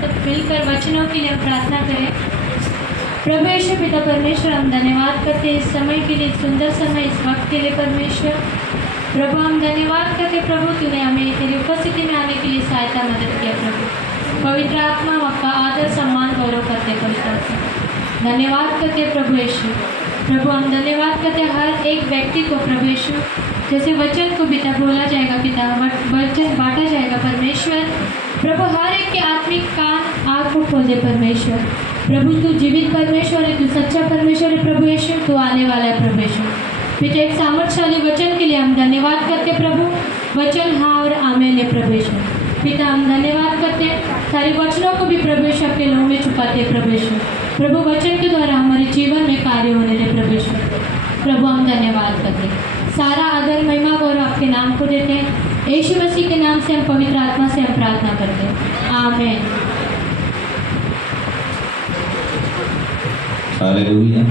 मिलकर वचनों के लिए हम प्रार्थना करें। प्रभु यीशु पिता परमेश्वर, हम धन्यवाद करते हैं इस समय के लिए, सुंदर समय, इस वक्त के लिए परमेश्वर। प्रभु हम धन्यवाद करते प्रभु, तूने हमें तेरी उपस्थिति में आने के लिए सहायता मदद किया प्रभु। पवित्र आत्मा हम आपका आदर सम्मान गौरव करते पवित्र आत्मा, धन्यवाद करते प्रभु यीशु। प्रभु हम धन्यवाद करते हर एक व्यक्ति को प्रभु यीशु, जैसे वचन को पिता बोला जाएगा, पिता वचन बांटा जाएगा परमेश्वर। प्रभु हर एक के आत्मिक कान आँख को खोल दे परमेश्वर। प्रभु तू जीवित परमेश्वर है, तू सच्चा परमेश्वर है प्रभु यीशु, तू आने वाला है प्रभु यीशु। पिता एक सामर्थ्यशाली वचन के लिए हम धन्यवाद करते प्रभु। वचन हाँ और आमेन है प्रभु यीशु। पिता हम धन्यवाद करते सारे वचनों को भी प्रभु यीशु आपके लोह में छुपाते प्रभु यीशु। प्रभु वचन के द्वारा हमारे जीवन में कार्य होने दे प्रभु यीशु। प्रभु हम धन्यवाद करते, सारा आदर महिमा गौरव आपके नाम को देते हैं। यीशु मसीह के नाम से हम पवित्र आत्मा से हम प्रार्थना करते हैं, आमेन। हालेलुया।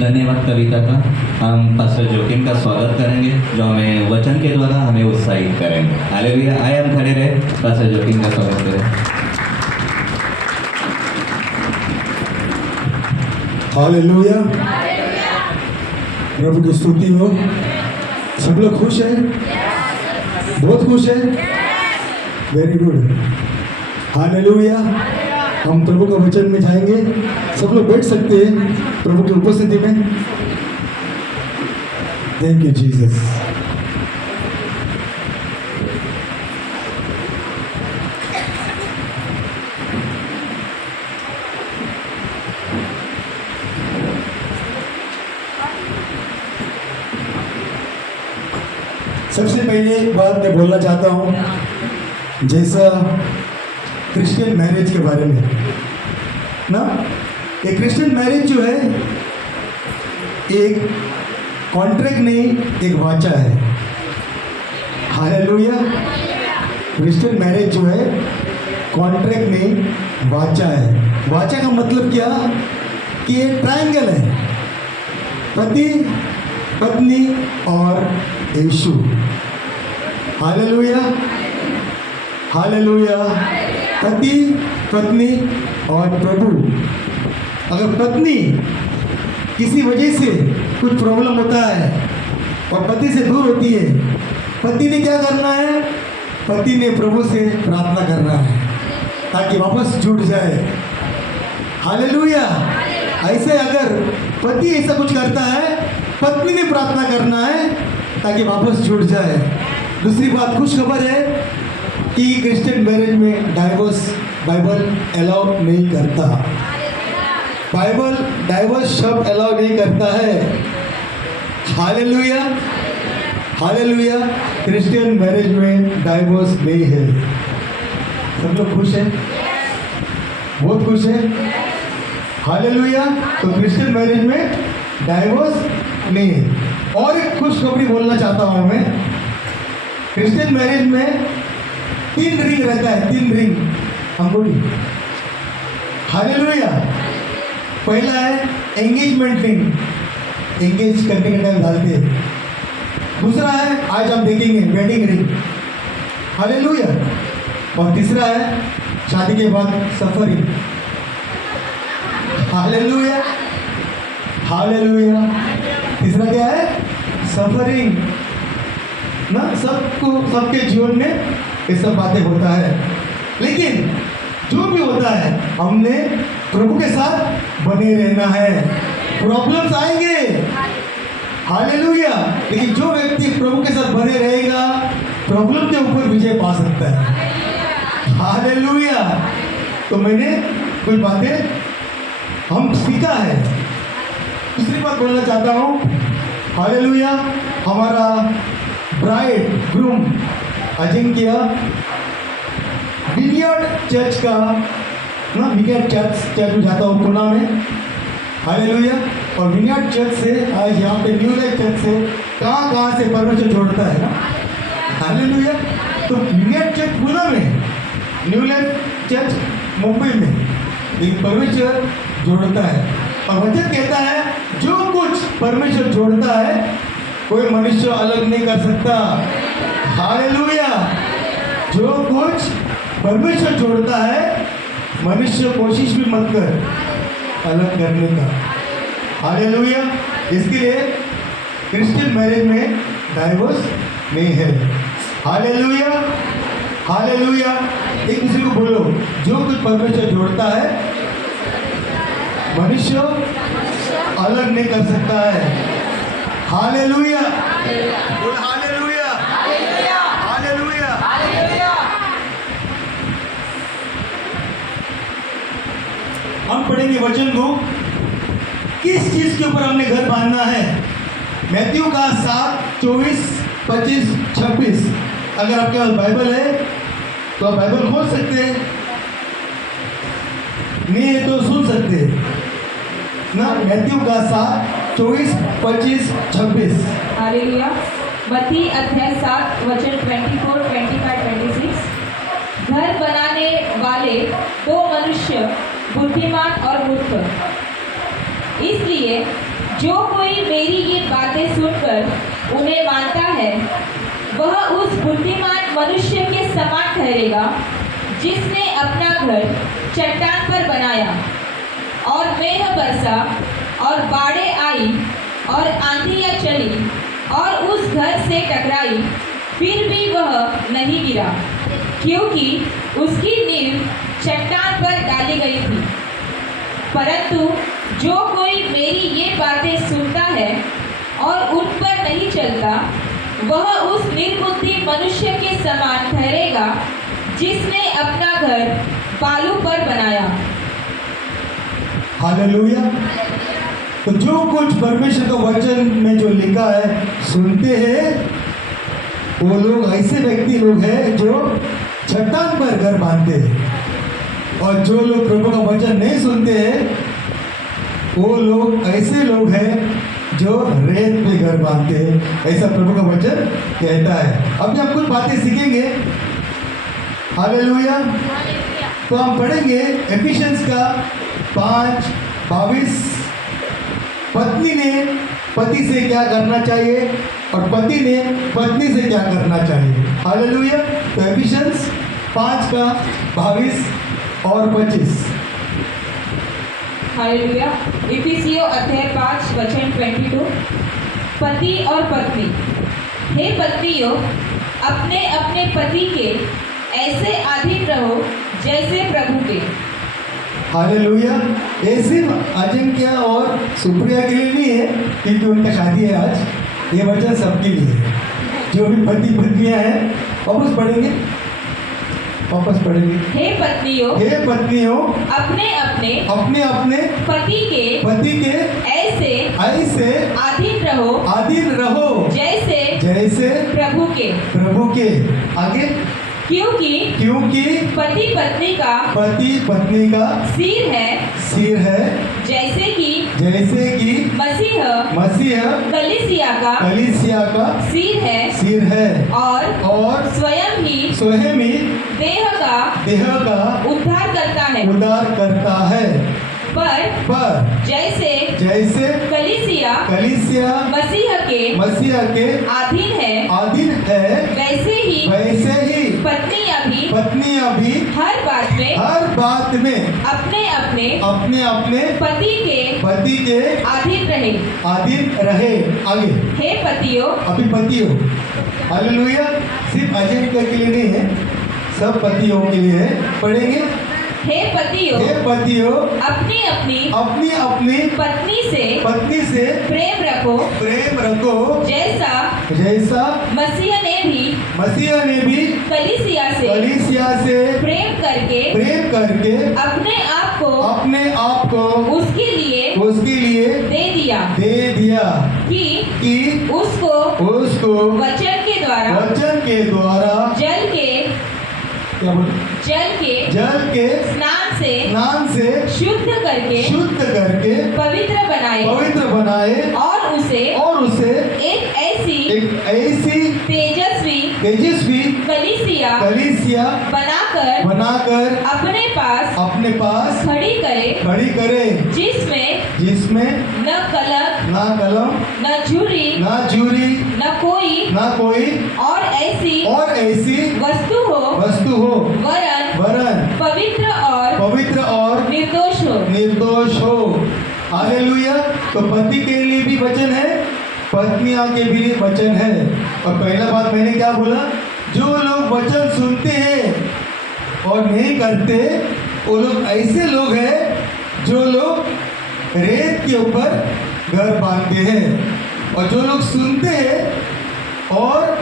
धन्यवाद कविता का। हम पास्टर जोकिन का स्वागत करेंगे जो हमें वचन के द्वारा हमें उत्साहित करेंगे। हालेलुया। आए हम खड़े रहे, पास्टर जोकिन का स्वागत करें। हालेलुया। प्रभु की स्तुति हो। सब लोग खुश हैं? बहुत खुश हैं? Very good. हालेलुया। हम प्रभु का वचन में जाएंगे। सब लोग बैठ सकते हैं प्रभु की उपस्थिति में। Thank you Jesus. सबसे पहले एक बात मैं बोलना चाहता हूँ, जैसा क्रिश्चियन मैरिज के बारे में ना, एक क्रिश्चियन मैरिज जो है एक कॉन्ट्रैक्ट नहीं, एक वाचा है। हालेलुया। क्रिश्चियन मैरिज जो है कॉन्ट्रैक्ट नहीं, वाचा है। वाचा का मतलब क्या कि ये ट्रायंगल है, पति पत्नी और यीशु। हालेलुया। हालेलुया। पति पत्नी और प्रभु। अगर पत्नी किसी वजह से कुछ प्रॉब्लम होता है और पति से दूर होती है, पति ने क्या करना है? पति ने प्रभु से प्रार्थना करना है ताकि वापस जुड़ जाए। हालेलुया। ऐसे अगर पति ऐसा कुछ करता है, पत्नी ने प्रार्थना करना है ताकि वापस जुड़ जाए। दूसरी बात, खुश खबर है कि क्रिश्चियन मैरिज में डाइवोर्स बाइबल अलाउ नहीं करता। बाइबल डाइवोर्स शब्द अलाउ नहीं करता है। हालेलुया। हालेलुया। क्रिश्चियन मैरिज में डाइवोर्स नहीं है। सब लोग खुश हैं? बहुत खुश हैं? हालेलुया। तो क्रिश्चियन मैरिज में डाइवोर्स नहीं है। और एक खुशखबरी बोलना चाहता हूँ मैं, क्रिश्चियन मैरिज में 3 रिंग रहता है, 3 रिंग अंगूठी। हालेलुया। पहला है एंगेजमेंट रिंग, एंगेज करने के टाइम डालते हैं। दूसरा है, आज हम देखेंगे, वेडिंग रिंग। हालेलुया। और तीसरा है शादी के बाद सफरिंग। हालेलुया। हालेलुया। तीसरा क्या है? सफरिंग ना। सबको, सबके जीवन में ये सब बातें होता है, लेकिन जो भी होता है हमने प्रभु के साथ बने रहना है। प्रॉब्लम्स आएंगे, हालेलुया, लेकिन जो व्यक्ति प्रभु के साथ बने रहेगा प्रॉब्लम के ऊपर विजय पा सकता है। हालेलुया। तो मैंने कुछ बातें हम सीखा है। दूसरी बात बोलना चाहता हूँ, हालेलुया। हमारा bride groom Ajinkya vineyard church का ना, विनियर्ड चर्च में जाता हूँ पुणे में। हालेलुया। और विनियर्ड चर्च से आज यहाँ पे न्यू लाइफ चर्च से कहाँ से परमेश्वर जोड़ता है ना। हालेलुया। तो विनियर्ड चर्च पुणे में, न्यू लाइफ चर्च मुंबई में, लेकिन परमेश्वर जोड़ता है। और वचन कहता है जो कुछ परमेश्वर जोड़ता है कोई मनुष्य अलग नहीं कर सकता। हालेलुया। जो कुछ परमेश्वर जोड़ता है मनुष्य कोशिश भी मत कर अलग करने का। हालेलुया। इसके लिए क्रिश्चियन मैरिज में डाइवोर्स नहीं है। Hallelujah, hallelujah. एक दूसरे को बोलो, जो कुछ परमेश्वर जोड़ता है मनुष्य अलग नहीं कर सकता है। हालेलुया, बोल हालेलुया, हालेलुया। हम पढ़ेंगे वचन को, किस चीज के ऊपर हमने घर बांधना है। मैथ्यू का 7, 24, 25, 26। अगर आपके पास बाइबल है तो आप बाइबल खोल सकते हैं, नहीं है तो सुन सकते हैं ना। मैथ्यू का 7, 24, 25, 26। हालेलुया। मत्ती अध्याय 7 वचन 24, 25, 26। घर बनाने वाले दो मनुष्य, बुद्धिमान और मूर्ख। इसलिए जो कोई मेरी ये बातें सुनकर उन्हें मानता है वह उस बुद्धिमान मनुष्य के समान ठहरेगा जिसने अपना घर चट्टान पर बनाया, और मेघ बरसा और बाढ़ें आई और आंधियाँ चली और उस घर से टकराई, फिर भी वह नहीं गिरा, क्योंकि उसकी नींव चट्टान पर डाली गई थी। परंतु जो कोई मेरी ये बातें सुनता है और उन पर नहीं चलता वह उस निर्बुद्धि मनुष्य के समान ठहरेगा जिसने अपना घर बालू पर बनाया। हालेलुया। तो जो कुछ परमेश्वर का वचन में जो लिखा है सुनते हैं, वो लोग ऐसे व्यक्ति लोग हैं जो चट्टान पर घर बांधते हैं। और जो लोग प्रभु का वचन नहीं सुनते हैं वो लोग ऐसे लोग हैं जो रेत पे घर बांधते हैं, ऐसा प्रभु का वचन कहता है। अभी हम कुछ बातें सीखेंगे। हालेलुया। तो हम पढ़ेंगे एफिशिएंस का 5:22। पत्नी ने पति से क्या करना चाहिए और पति ने पत्नी से क्या करना चाहिए। हालेलुया। तो एफिशिएंस 5 का 22 और 25। हालेलुया। इफिसियों अध्याय 5 वचन 22। पति और पत्नी, हे पत्नियों, अपने अपने पति के ऐसे अधीन रहो जैसे प्रभु के। हालेलुया। ये सिर्फ अजिंक्य और सुप्रिया के लिए नहीं है क्योंकि उनका शादी है आज। ये वचन सबके लिए है, जो भी पति पत्नियां हैं। वापस पढ़ेंगे। हे पत्नियों, अपने अपने पति के ऐसे अधीन रहो जैसे प्रभु के। आगे, क्योंकि पति पत्नी का सिर है जैसे कि मसीह कलीसिया का सिर है और स्वयं ही देह का उद्धार करता है। पर जैसे कलीसिया मसीह के अधीन है, वैसे ही पत्नियां भी हर बात में अपने पति के अधीन रहे। आगे, हे पतियों। हालेलुया। सिर्फ अजिंक्य के लिए नहीं है, सब पतियों के लिए है। पढ़ेंगे। हे पतियों, अपनी पत्नी से प्रेम रखो जैसा मसीह ने भी कलीसिया से प्रेम करके अपने आप को उसके लिए दे दिया कि उसको वचन के द्वारा जल के स्नान से शुद्ध करके पवित्र बनाए और उसे एक ऐसी तेजस्वी कलीसिया बनाकर अपने पास खड़ी करे जिसमें न कलम न झुर्री न कोई और ऐसी वस्तु हो, वरन पवित्र निर्दोष हो। हालेलुया। तो पति के लिए भी वचन है, पत्नियां के भी लिए वचन है। और पहला बात मैंने क्या बोला, जो लोग वचन सुनते हैं और नहीं करते वो लोग ऐसे लोग हैं जो लोग रेत के ऊपर घर बांधते हैं। और जो लोग सुनते हैं और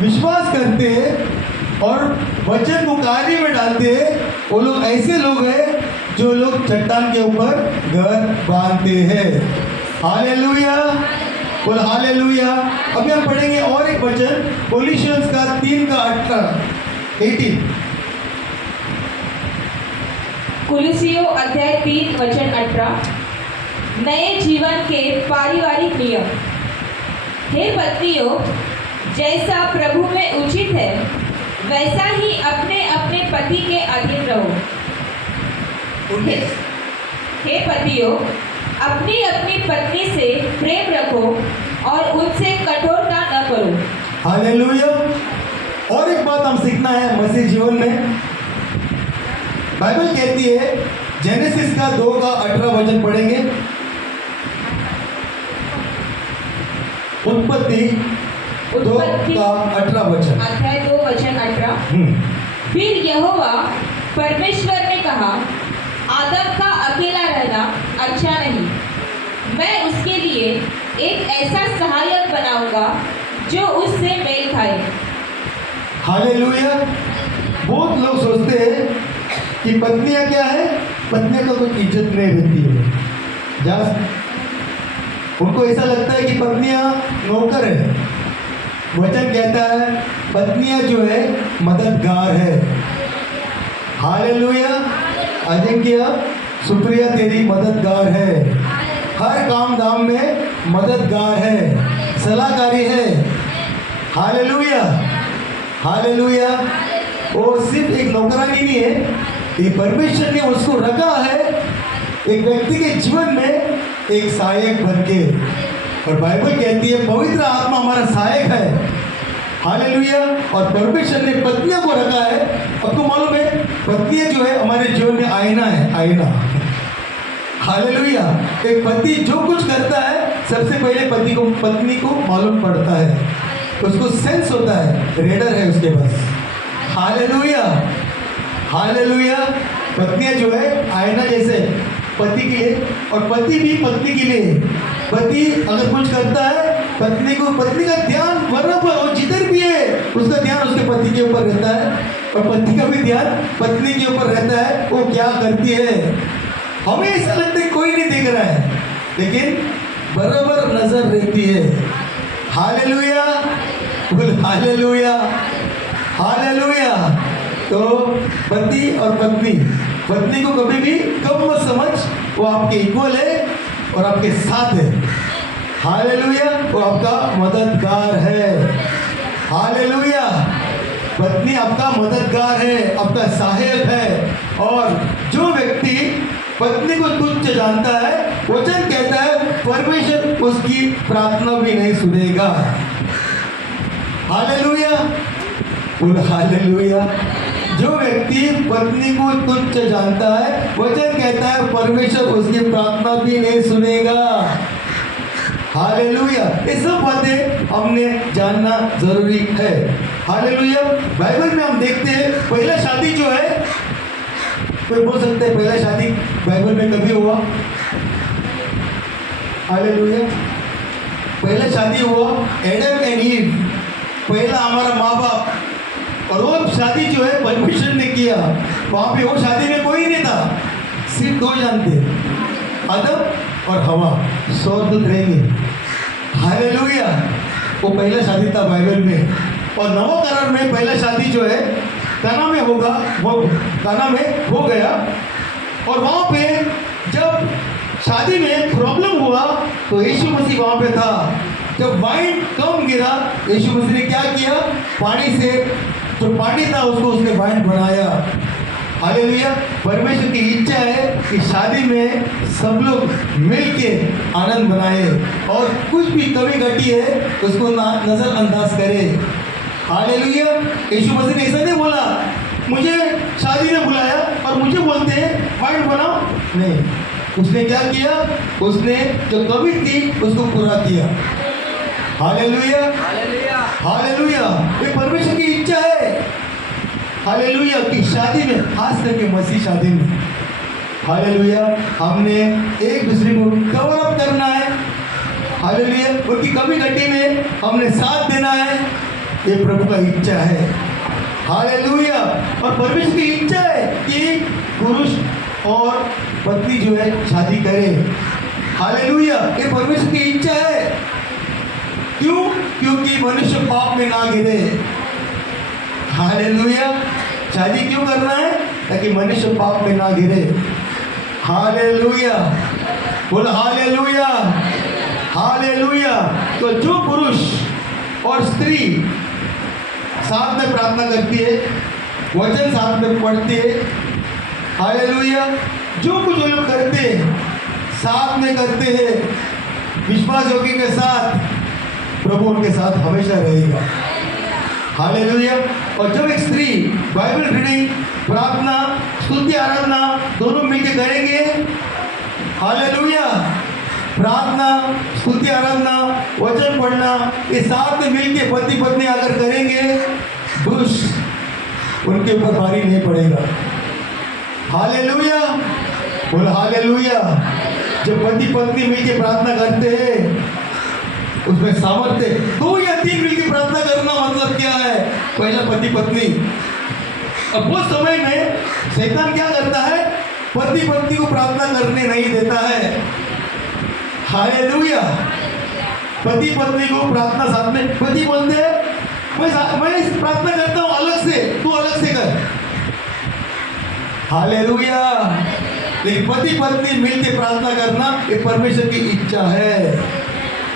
विश्वास करते हैं और वचन को कार्य में डालते हैं, वो लोग ऐसे लोग हैं जो लोग चट्टान के ऊपर घर बांधते हैं। हालेलुया, बोल हालेलुया। अभी हम पढ़ेंगे और एक वचन, कोलिशियंस का 3:18। कुलुसियों अध्याय 3 वचन 18। नए जीवन के पारिवारिक नियम। हे पत्नियों, जैसा प्रभु में उचित है वैसा ही अपने अपने पति के अधीन रहो। हे पतियों, अपनी अपनी पत्नी से प्रेम रखो और उनसे कठोरता न करो। हालेलुया। और एक बात हम सीखना है मसीह जीवन में। बाइबल कहती है, जेनेसिस का 2:18 वचन पढ़ेंगे। उत्पत्ति 2:18 वचन। अध्याय 2 वचन 18। फिर यहोवा परमेश्वर ने कहा, आदम का अकेला रहना अच्छा नहीं, मैं उसके लिए एक ऐसा सहायक बनाऊंगा जो उससे मेल खाए। हालेलुया। बहुत लोग सोचते हैं कि पत्नियां क्या है, पत्नियां को कोई इज्जत नहीं रहती है। जहाँ उनको ऐसा लगता है कि पत्नियां नौकर है। वचन कहता है पत्नियां जो है मददगार है। हालेलुया। अजिंक्य, सुप्रिया तेरी मददगार है, हर काम धाम में मददगार है, सलाहकारी है। Hallelujah, hallelujah. वो सिर्फ एक नौकरानी नहीं है, ये परमेश्वर ने उसको रखा है एक व्यक्ति के जीवन में एक सहायक बन के। और बाइबल कहती है पवित्र आत्मा हमारा सहायक है। हालेलुया। और परमेश्वर ने पत्नियों को रखा है। आपको मालूम है पत्नियां जो है हमारे जीवन में आईना है, आईना। हालेलुया। एक पति जो कुछ करता है सबसे पहले पत्नी को मालूम पड़ता है, उसको सेंस होता है, रेडर है उसके पास। Hallelujah, hallelujah. पत्नियां जो है आईना जैसे पति के लिए, और पति भी पत्नी के लिए। पति अगर कुछ करता है पत्नी का ध्यान बराबर, और जिधर भी है उसका ध्यान उसके पति के ऊपर रहता है, और पति का भी ध्यान पत्नी के ऊपर रहता है वो क्या करती है। हमें ऐसा लगता है कोई नहीं देख रहा है, लेकिन बराबर नजर रहती है। हालेलुया, बोल हालेलुया, हालेलुया। तो पति और पत्नी को कभी भी कम मत समझ, वो आपके इक्वल है और आपके साथ है। हालेलुया। वो आपका मददगार है। हालेलुया। पत्नी आपका मददगार है, आपका सहायक है। और जो व्यक्ति पत्नी को तुच्छ जानता है, वचन कहता है परमेश्वर उसकी प्रार्थना भी नहीं सुनेगा। हालेलुया, बोल हालेलुया। जो व्यक्ति पत्नी को तुच्छ जानता है, वचन कहता है परमेश्वर उसकी प्रार्थना भी नहीं सुनेगा। हालेलुया। ये सब बातें हमने जानना जरूरी है। हालेलुया। बाइबल में हम देखते हैं पहला शादी जो है, कोई बोल सकते हैं पहला शादी बाइबल में कभी हुआ? हालेलुया। पहला शादी हुआ एडम एंड ईव, पहला हमारा माँ बाप। और वो शादी जो है परमेश्वर ने किया। वहाँ पे वो शादी में कोई नहीं था, सिर्फ दो जन थे, आदम और हवा, स्वर्गदूत रहेंगे। हालेलुया। वो पहला शादी था बाइबल में। और नवा करार में पहला शादी जो है काना में होगा, वो काना में हो गया। और वहाँ पे जब शादी में प्रॉब्लम हुआ तो यीशु मसीह वहाँ पे था। जब वाइन कम गिरा, यीशु मसीह ने क्या किया, पानी से जो पानी था उसको उसने वाइन बनाया। हालेलुया। परमेश्वर की इच्छा है कि शादी में सब लोग मिलके आनंद बनाए, और कुछ भी कमी घटी है उसको नजरअंदाज करे। हालेलुया। यीशु मसीह ने ऐसा नहीं बोला मुझे शादी में बुलाया और मुझे बोलते हैं वाइन बनाओ, नहीं, उसने क्या किया? उसने जो कमी थी उसको पूरा किया। Hallelujah, hallelujah. ये परमेश्वर की इच्छा है, हालेलुया, कि शादी में, खास करके मसीह शादी में, हालेलुया, हमने एक दूसरे को कवर अप करना है। हालेलुया, उनकी कमी घटी में हमने साथ देना है। ये प्रभु का इच्छा है। हालेलुया। और परमेश्वर की इच्छा है कि पुरुष और पत्नी जो है शादी करे। हालेलुया, ये परमेश्वर की इच्छा है। क्यों? क्योंकि मनुष्य पाप में ना गिरे। हालेलुया। शादी क्यों करना है? ताकि मनुष्य पाप में ना गिरे। हालेलुया, बोल हालेलुया, हालेलुया। तो जो पुरुष और स्त्री साथ में प्रार्थना करती है, वचन साथ में पढ़ती है, हालेलुया, जो कुछ वो लोग करते हैं साथ में करते हैं, विश्वास योगी के साथ, प्रभु उनके साथ हमेशा रहेगा। हालेलुया। और जब एक स्त्री बाइबल रीडिंग, प्रार्थना, स्तुति, आराधना दोनों मिलकर करेंगे, हालेलुया, प्रार्थना, स्तुति, आराधना, वचन पढ़ना, ये साथ में मिलकर पति पत्नी अगर करेंगे, दुष्ट उनके ऊपर भारी नहीं पड़ेगा। हालेलुया, बोल हालेलुया। जब पति पत्नी मिलकर प्रार्थना करते हैं, उसमें सामर्थ्य, 2 या 3 मिलकर प्रार्थना करना मतलब क्या है? पहला पति पत्नी। अब उस समय में शैतान क्या करता है? पति पत्नी को प्रार्थना करने नहीं देता है। हालेलुया। पति पत्नी को प्रार्थना साथ में, पति बोलते हैं मैं प्रार्थना करता हूं अलग से, तू अलग से कर। हालेलुया। लेकिन पति पत्नी मिलकर प्रार्थना करना ये परमेश्वर की इच्छा है,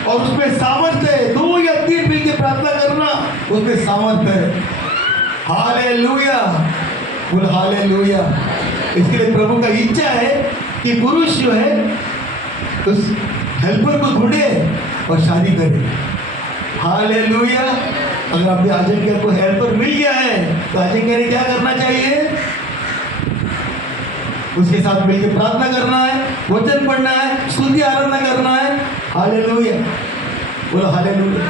और उसमें सामर्थ्य है। 2 या 3 मिलकर प्रार्थना करना, उसमें सामर्थ्य है। हालेलुया, बोल हालेलुया। इसके लिए प्रभु का इच्छा है कि पुरुष जो है उस हेल्पर को ढूंढे और शादी करे। हालेलुया। अगर आपके आजंक्य को हेल्पर मिल गया है तो आजंक्य ने क्या करना चाहिए? उसके साथ मिलकर प्रार्थना करना है, वचन पढ़ना है, स्तुति आराधना करना है। हालेलुया, बोलो हालेलुया।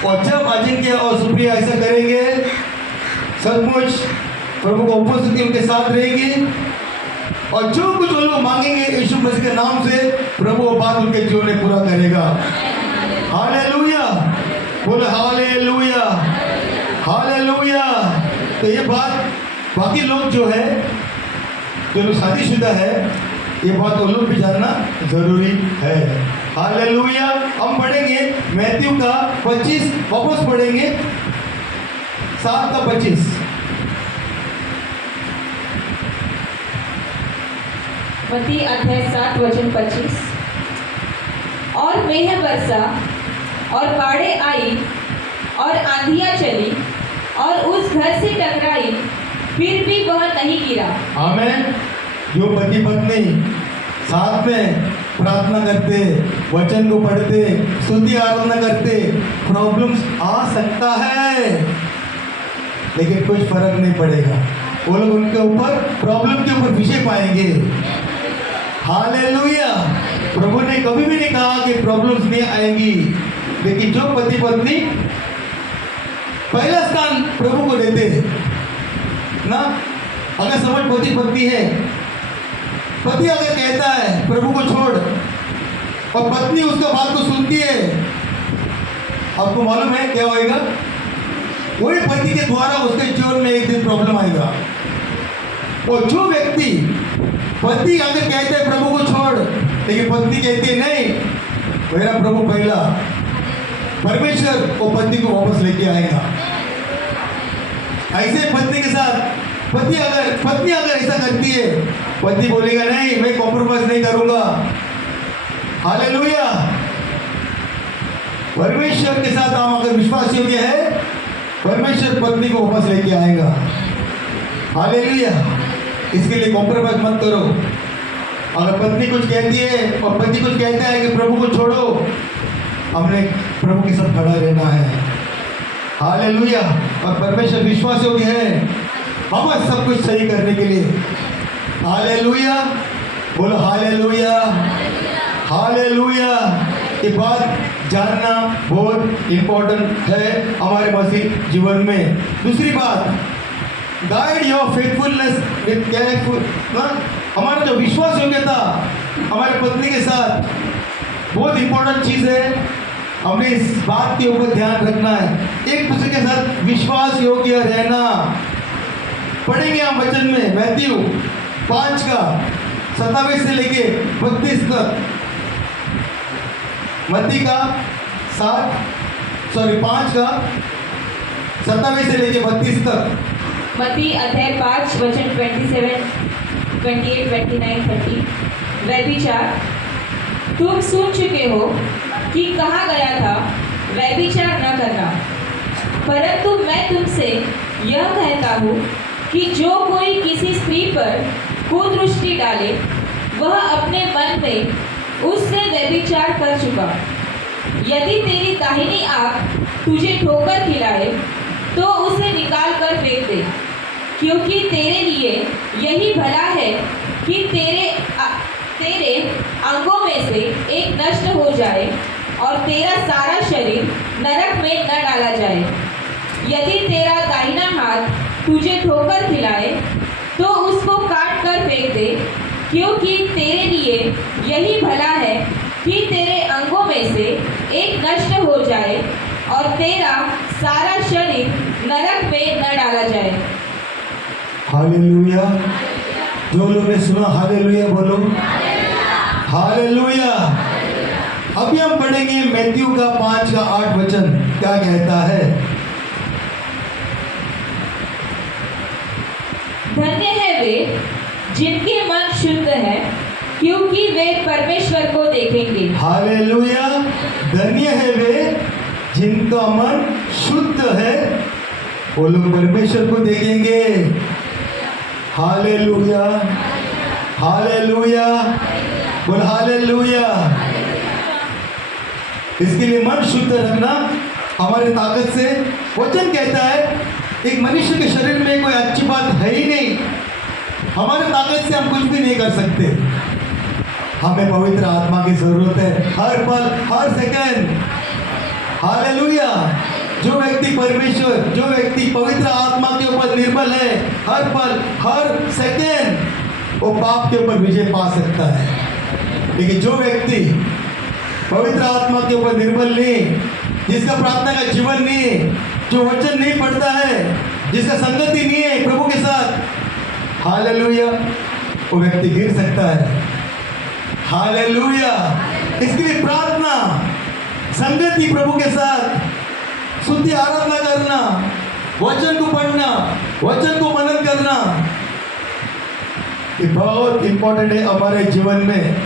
और जब अजिंक्य और सुप्रिया ऐसा करेंगे, सचमुच प्रभु को उपस्थिति उनके साथ रहेगी, और जो कुछ वो लोग मांगेंगे यीशु मसीह के नाम से, प्रभु वो बात उनके जीवन में पूरा करेगा। हालेलुया, बोलो हालेलुया, हालेलुया। तो ये बात बाकी लोग जो है, जो लोग शादीशुदा है, ये बात वो लोग भी जानना जरूरी है। हालेलुया। हम पढ़ेंगे मैथ्यू का 25, वापस पढ़ेंगे 7 का 25। मत्ती अध्याय 7 वचन 25। और मेह बरसा और बाढ़े आई और आंधियां चली और उस घर से टकराई, फिर भी वह नहीं गिरा। आमेन। जो पति पत्नी साथ में प्रार्थना करते, वचन को पढ़ते, स्तुति आराधना करते, प्रॉब्लम्स आ सकता है लेकिन कुछ फर्क नहीं पड़ेगा। वो लोग उनके ऊपर, प्रॉब्लम के ऊपर विजय पाएंगे। हालेलुया। प्रभु ने कभी भी नहीं कहा कि प्रॉब्लम्स नहीं आएंगी, लेकिन जो पति पत्नी पहला स्थान प्रभु को देते हैं ना, अगर समझ पति पत्नी है, पति अगर कहता है प्रभु को छोड़ और पत्नी उसका बात को सुनती है, आपको मालूम है क्या होएगा? वही पति के द्वारा उसके जीवन में एक दिन प्रॉब्लम आएगा। और जो व्यक्ति, पति अगर कहते हैं प्रभु को छोड़, लेकिन पत्नी कहती है नहीं, मेरा प्रभु पहला, परमेश्वर वो पत्नी को वापस लेके आएगा। ऐसे पत्नी के साथ पत्नी अगर ऐसा करती है, पति बोलेगा नहीं, मैं कॉम्प्रोमाइज नहीं करूंगा। हालेलुया। परमेश्वर के साथ हम अगर विश्वास योग्य है, परमेश्वर पत्नी को वापस लेके आएगा। हालेलुया। इसके लिए कॉम्प्रोमाइज मत करो। अगर पत्नी कुछ कहती है और पति कुछ कहता है कि प्रभु को छोड़ो, हमने प्रभु के साथ खड़ा रहना है। हालेलुया। और परमेश्वर विश्वास योग्य है हमें सब कुछ सही करने के लिए। हालेलुया, बोलो हालेलुया, हालेलुया। ये बात जानना बहुत इम्पोर्टेंट है हमारे मसीह जीवन में। दूसरी बात, guide your faithfulness with careful. हमारा जो विश्वास योग्यता हमारे पत्नी के साथ बहुत इम्पोर्टेंट चीज़ है, हमें इस बात के ऊपर ध्यान रखना है, एक दूसरे के साथ विश्वास योग्य रहना। पढ़ेंगे हम वचन में मैथ्यू 5 का 27 से लेके 32 तक। मत्ती का 5 का 27 से लेके 32 तक। मत्ती अध्याय 5 वचन 27, 28, 29, 30। व्यभिचार, तुम सुन चुके हो कि कहा गया था व्यभिचार न करना, परंतु मैं तुमसे यह कहता हूँ कि जो कोई किसी स्त्री पर कुदृष्टि डाले वह अपने मन में उससे व्यभिचार कर चुका। यदि तेरी दाहिनी आँख तुझे ठोकर खिलाए तो उसे निकाल कर फेंक दे, क्योंकि तेरे लिए यही भला है कि तेरे अंगों में से एक नष्ट हो जाए और तेरा सारा शरीर नरक में न डाला जाए। यदि तेरा दाहिना हाथ तुझे ठोकर खिलाए तो उसको काट कर फेंक दे, क्योंकि तेरे लिए यही भला है कि तेरे अंगों में से एक नष्ट हो जाए और तेरा सारा शरीर नरक में न डाला जाए। हालेलुया। जो लोग ने सुना हालेलुया बोलो हालेलुया। अभी हम पढ़ेंगे मैथ्यू का 5 का 8 वचन क्या कहता है। धन्य है वे जिनके मन शुद्ध है, क्योंकि वे परमेश्वर को देखेंगे। हालेलुया। धन्य है वे जिनका मन शुद्ध है, वो लोग परमेश्वर को देखेंगे। हालेलुया, हालेलुया, बोल हालेलुया। इसके लिए मन शुद्ध रखना हमारे ताकत से। वचन कहता है एक मनुष्य के शरीर में कोई अच्छी बात है ही नहीं, हमारे ताकत से हम कुछ भी नहीं कर सकते। हमें पवित्र आत्मा की जरूरत है हर पल हर सेकंड। हालेलुया। जो व्यक्ति परमेश्वर, जो व्यक्ति पवित्र आत्मा के ऊपर निर्भर है, हर पल हर सेकंड वो पाप के ऊपर विजय पा सकता है। लेकिन जो व्यक्ति पवित्र आत्मा के ऊपर निर्भर नहीं, जिसका प्रार्थना का जीवन नहीं है, जो वचन नहीं पढ़ता है, जिसका संगति नहीं है प्रभु के साथ, हालेलुया, वो व्यक्ति गिर सकता है। हालेलुया। इसके लिए प्रार्थना, संगति प्रभु के साथ, शुद्धि आराधना करना, वचन को पढ़ना, वचन को मनन करना, ये बहुत इंपॉर्टेंट है हमारे जीवन में।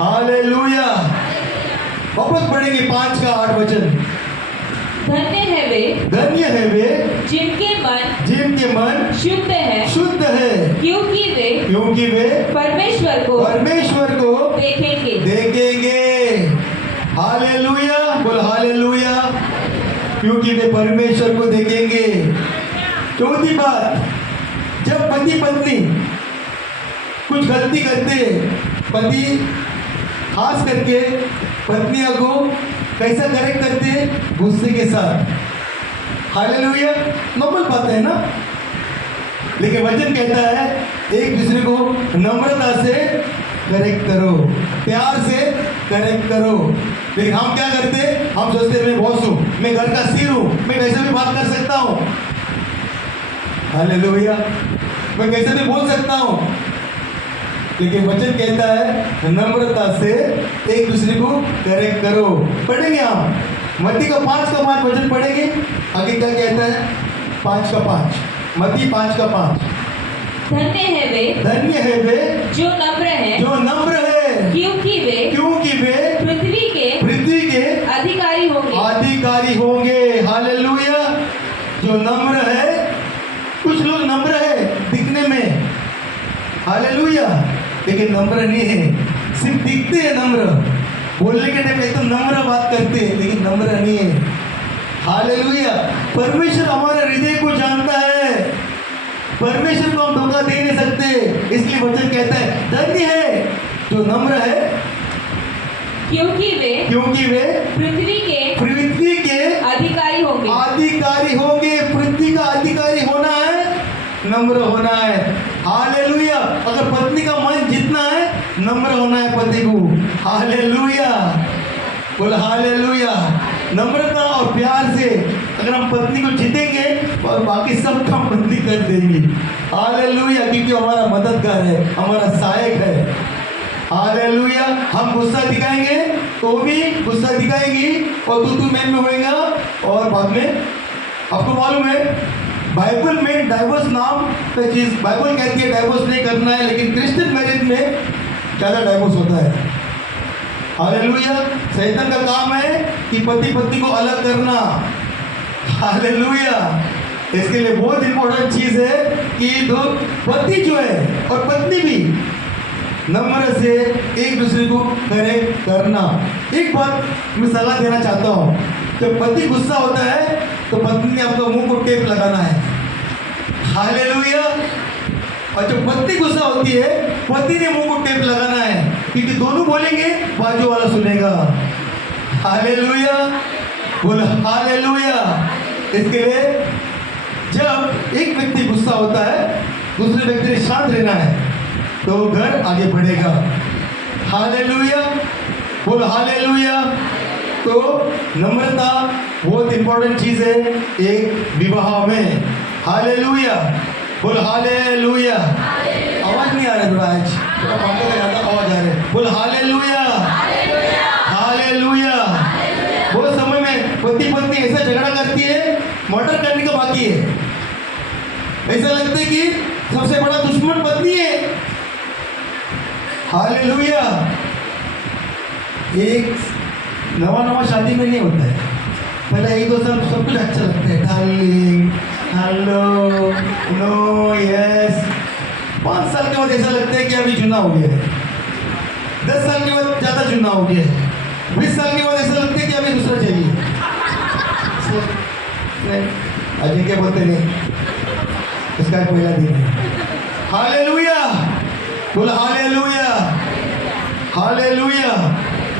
हालेलुया। वापस पढ़ेंगे 5 का 8 वचन। धन्य है वे, धन्य है वे जिनके मन शुद्ध है, क्योंकि वे परमेश्वर को देखेंगे। हालेलुया, बोल हालेलुया। क्योंकि वे परमेश्वर को देखेंगे। चौथी बात, जब पति पत्नी कुछ गलती करते, पति खास करके पत्नियों को कैसा करेक्ट करते हैं? गुस्से के साथ। हालेलुया। नॉर्मल बात है ना, लेकिन वचन कहता है एक दूसरे को नम्रता से करेक्ट करो, प्यार से करेक्ट करो। लेकिन हम क्या करते, हम सोचते मैं बॉस हूँ, मैं घर का सिर हूँ, मैं कैसे भी बात कर सकता हूँ। हालेलुया। मैं कैसे भी बोल सकता हूँ। लेकिन वचन कहता है नम्रता से एक दूसरे को करेक्ट करो। पढ़ेंगे हम मत्ती का 5 का 5 वचन पढ़ेंगे। आगे क्या कहता है? 5 का 5, मत्ती 5 का 5। धन्य है वे जो नम्र है, क्योंकि वे पृथ्वी के अधिकारी होंगे। हालेलुया। जो नम्र है, कुछ लोग नम्र है दिखने में, हालेलुया, लेकिन नम्र नहीं है, सिर्फ दिखते हैं नम्र, बोलने के टाइम एकदम नम्र बात करते हैं, लेकिन नम्र नहीं है। हालेलुया। परमेश्वर हमारे हृदय को जानता है। परमेश्वर को हम धोखा दे नहीं सकते, इसलिए वचन कहता है धन्य है जो नम्र है, क्योंकि वे पृथ्वी के अधिकारी होंगे। पृथ्वी का अधिकारी होना है, नम्र होना है। हालेलुया। अगर पत्नी का मन जीतना है, नम्र होना है पति को। हालेलुया, बोल हालेलुया। नम्रता और प्यार से अगर हम पत्नी को जीतेंगे और बाकी सब काम पत्नी कर देंगी। हालेलुया, क्योंकि हमारा मददगार है, हमारा सहायक है। हालेलुया। हम गुस्सा दिखाएंगे तो भी गुस्सा दिखाएंगी और तू मैं में होएगा। और बाद में आपको मालूम है बाइबल में डाइवोर्स नाम का चीज, बाइबल कहती है डाइवोर्स नहीं करना है, लेकिन क्रिश्चियन मैरिज में ज़्यादा डाइवोर्स होता है। हालेलुया। शैतान का काम है कि पति पत्नी को अलग करना। हालेलुया। इसके लिए बहुत इंपॉर्टेंट चीज है कि दो पति जो है और पत्नी भी नम्र से एक दूसरे को करेक्ट करना। एक बात मैं सलाह देना चाहता हूँ, जब पति गुस्सा होता है तो पत्नी ने आपका मुंह को टेप लगाना है। हालेलुया। और जब पत्नी गुस्सा होती है, पति ने मुंह को टेप लगाना है, क्योंकि दोनों बोलेंगे बाजू वाला सुनेगा। हालेलुया, बोल हालेलुया। इसके लिए जब एक व्यक्ति गुस्सा होता है, दूसरे व्यक्ति ने शांत रहना है, तो घर आगे बढ़ेगा। हालेलुया, बोल हालेलुया। तो नम्रता बहुत इंपॉर्टेंट चीज है एक विवाह में। हालेलुया, बोल हालेलुया। आवाज नहीं आ रहा थोड़ा, आज थोड़ा पंखे का ज्यादा आवाज आ रहा है। बोल हालेलुया, हालेलुया। बहुत समय में पति पत्नी ऐसा झगड़ा करती है, मर्डर करने का बाकी है। ऐसा लगता है कि सबसे बड़ा दुश्मन पत्नी है। हालेलुया। एक नवा शादी में नहीं होता है, पहले एक दो साल सब कुछ अच्छा लगता है, डार्लिंग, हेलो, नो, यस। 5 साल के बाद ऐसा लगता है कि अभी चुना हो गया है। 10 साल के बाद ज़्यादा चुना हो गया है। 20 साल के बाद ऐसा लगता है कि अभी दूसरा चाहिए। अजय क्या बोलते नहीं, इसका पहला दिन है। हालेलुया, बोला हालेलुया, हालेलुया।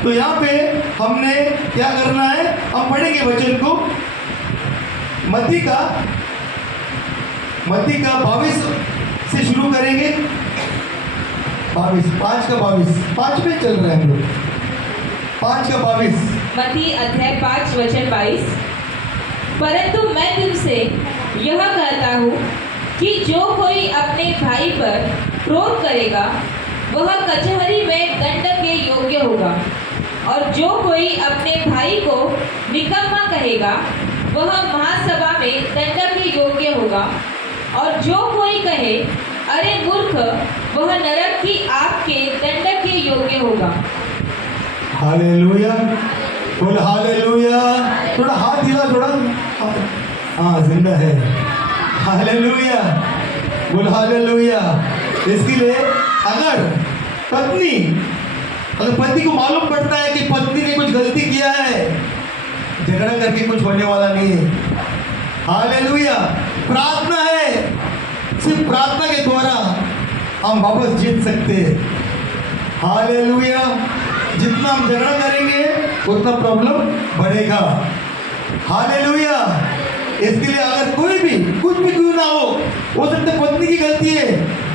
तो यहाँ पे हमने क्या करना है, हम पढ़ेंगे वचन को मत्ती का 22 से शुरू करेंगे। 5 का 5 चल रहा है हम लोग। 5 का 22। मत्ती अध्याय 5 वचन 22। परंतु मैं तुमसे यह कहता हूँ कि जो कोई अपने भाई पर क्रोध करेगा वह कचहरी में दंड के योग्य होगा, और जो कोई अपने भाई को निकम्मा कहेगा वह महासभा में दंड के योग्य होगा, और जो कोई कहे अरे मूर्ख वह नरक की आग के दंड के योग्य होगा। हालेलुया, बोल हालेलुया। थोड़ा हाथ हिला, थोड़ा हाँ, जिंदा है। हालेलुया, बोल हालेलुया। इसके लिए अगर पति को मालूम पड़ता है कि पत्नी ने कुछ गलती किया है, झगड़ा करके कुछ होने वाला नहीं है। हालेलुया। प्रार्थना है, सिर्फ प्रार्थना के द्वारा हम वापस जीत सकते हैं। हालेलुया। जितना हम झगड़ा करेंगे उतना प्रॉब्लम बढ़ेगा। हालेलुया। इसके लिए अगर कोई भी कुछ भी क्यों ना हो सकता है पत्नी की गलती है,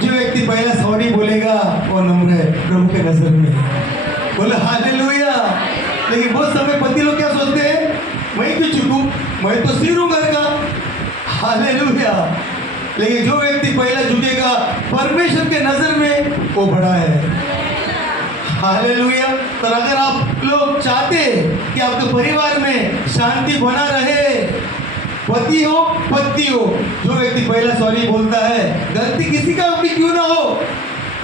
जो व्यक्ति पहला सॉरी बोलेगा वो नम्र है प्रभु के नजर में। बोले हालेलुया। लेकिन बहुत समय पति लोग क्या सोचते हैं, मैं क्यों चुकूं, मैं तो सिर हूं घर का। हालेलुया। लेकिन जो व्यक्ति पहला झुकेगा परमेश्वर के नजर में वो बड़ा है। हालेलुया। तो अगर आप लोग चाहते कि आपके परिवार में शांति बना रहे, पति हो पत्नी हो, जो व्यक्ति पहला सॉरी बोलता है, गलती किसी का भी क्यों ना हो,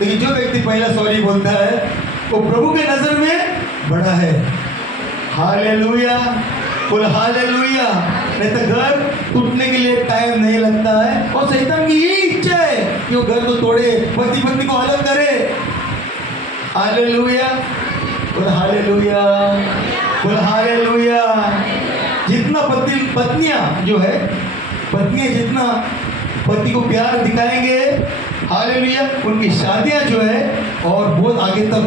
लेकिन जो व्यक्ति पहला सॉरी बोलता है वो प्रभु के नजर में बड़ा है। हालेलुया, बोल हालेलुया। नहीं तो घर टूटने के लिए टाइम नहीं लगता है, और शैतान की यही इच्छा है कि वो घर को तोड़े, पति पत्नी को अलग करे। हालेलुया, बोल हालेलुया, बोल हालेलुया। जितना पत्नियां जो है, पत्नियां जितना पति को प्यार दिखाएंगे, हालेलुया, उनकी शादियां जो है और बहुत आगे तक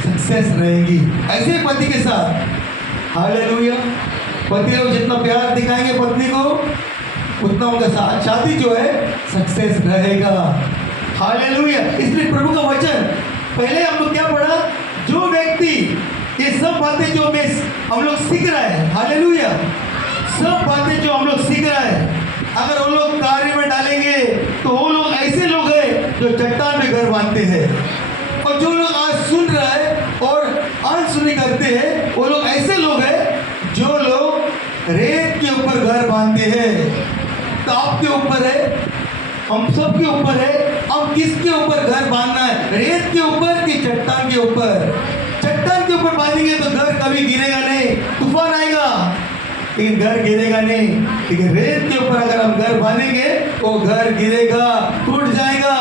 सक्सेस रहेंगी। ऐसे ही पति के साथ, हालेलुया, पति लोग जितना प्यार दिखाएंगे पत्नी को, उतना उनका शादी जो है सक्सेस रहेगा। हालेलुया। इसलिए प्रभु का वचन, पहले हम लोग क्या पढ़ा, जो व्यक्ति ये सब बातें जो हम लोग सीख रहे हैं, हालेलुया, सब बातें जो हम लोग सीख रहे हैं, अगर वो लोग कार्य में डालेंगे तो वो लोग ऐसे लोग हैं जो चट्टान में घर बांधते हैं। और जो लोग आज सुन रहे हैं और अनसुनी करते हैं, वो लोग ऐसे लोग हैं जो लोग रेत के ऊपर घर बांधते हैं। तो आपके ऊपर है, हम सब के ऊपर है, हम किसके ऊपर घर बांधना है, रेत के ऊपर कि चट्टान के ऊपर। चट्टान के ऊपर बांधेंगे तो घर कभी गिरेगा नहीं, तूफान आएगा लेकिन घर गिरेगा नहीं। लेकिन रेत के ऊपर अगर हम घर बांधेंगे तो घर गिरेगा, टूट जाएगा।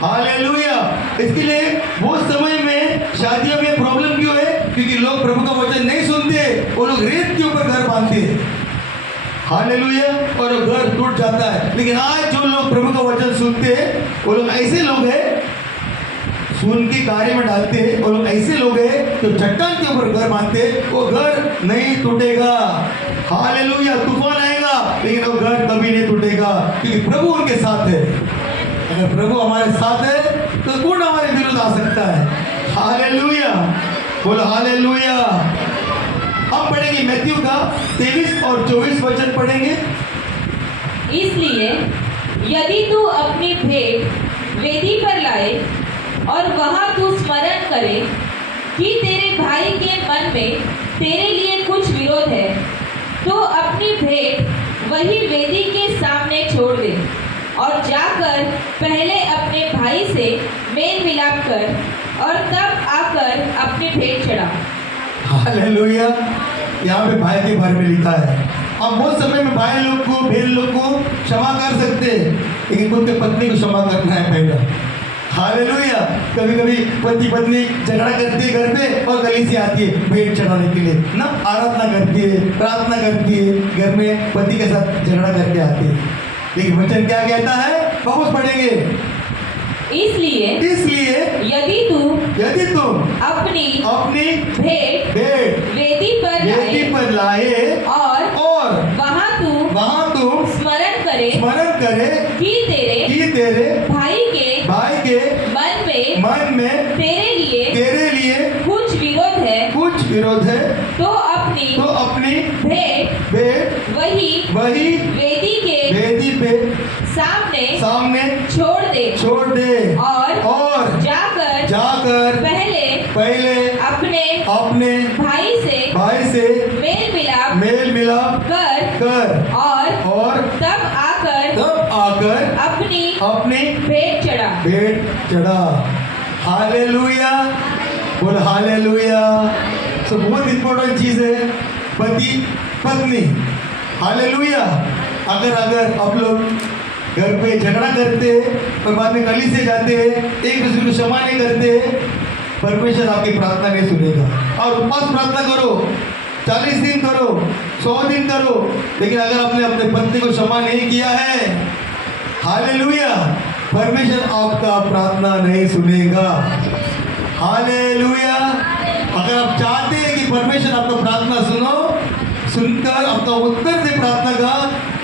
हालेलुया। इसके लिए वो समय में शादियों में प्रॉब्लम क्यों है, क्योंकि लोग प्रभु का वचन नहीं सुनते, वो लोग रेत के ऊपर घर बांधते, हालेलुया, और घर टूट जाता है। लेकिन आज जो लोग प्रभु का वचन सुनते हैं, वो लोग ऐसे लोग हैं, सुन के कार्य में डालते हैं, वो लोग ऐसे लोग हैं जो चट्टान के ऊपर घर बांधते हैं, वो घर नहीं टूटेगा। हालेलुया। तूफान आएगा लेकिन वो घर कभी नहीं टूटेगा, क्योंकि प्रभु उनके साथ है। अगर प्रभु हमारे साथ है तो कौन हमारे विरुद्ध आ सकता है। हालेलुया, बोलो हालेलुया। हम पढ़ेंगे मैथ्यू का 23 और 24 वचन पढ़ेंगे। इसलिए यदि तू अपनी भेंट वेदी पर लाए और वहां तू स्मरण करे कि तेरे भाई के मन में तेरे लिए कुछ विरोध है, तो अपनी भेंट वही वेदी के सामने छोड़ दे और जाकर पहले अपने भाई से मेल मिलाप कर और तब आकर अपनी भेंट चढ़ा। हालेलुया। यहाँ पे भाई के बारे में लिखा है। हम बहुत समय में भाई लोग को, बहन लोग को क्षमा कर सकते हैं, लेकिन खुद के पत्नी को क्षमा करना है पहला। हालेलुया। कभी कभी पति पत्नी झगड़ा करती है घर पे और गली से आती है भेंट चढ़ाने के लिए ना, आराधना करती है, प्रार्थना करती है, घर में पति के साथ झगड़ा करके आती है। लेकिन वचन क्या कहता है, वापस पढ़ेंगे। इसलिए यदि तुम अपनी भेंट वेदी पर लाए और वहां तू स्मरण करे कि तेरे भाई के मन में तेरे लिए कुछ विरोध है, तो अपनी भेंट वही वेदी पे सामने छोड़ दे और जाकर पहले अपने भाई से मेल मिलाप कर और तब आकर अपनी भेंट चढ़ा। हालेलुया, बोल हालेलुया। तो बहुत इंपॉर्टेंट चीज है पति पत्नी। हालेलुया। अगर आप लोग घर पे झगड़ा करते और बाद में गली से जाते हैं, एक दूसरे को क्षमा नहीं करते, परमेश्वर आपकी प्रार्थना नहीं सुनेगा। और उपवास प्रार्थना करो, 40 दिन करो, 100 दिन करो, लेकिन अगर आपने अपने पत्नी को क्षमा नहीं किया है, हालेलुया, परमेश्वर आपका प्रार्थना नहीं सुनेगा। हालेलुया। अगर आप चाहते हैं कि परमेश्वर आपका प्रार्थना सुनकर आपका उत्तर दे प्रार्थना का,